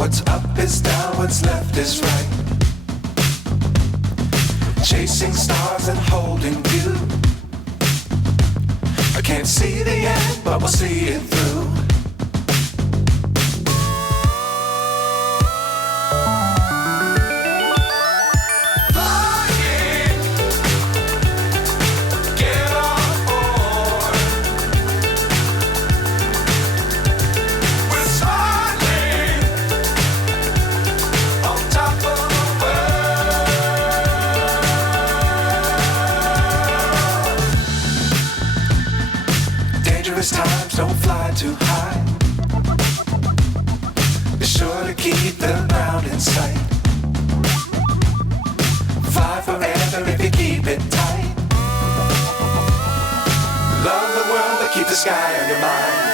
What's up is down, what's left is right. Chasing stars and holding you. I can't see the end, but we'll see it through. Times don't fly too high. Be sure to keep the ground in sight. Fly forever if you keep it tight. Love the world but keep the sky on your mind.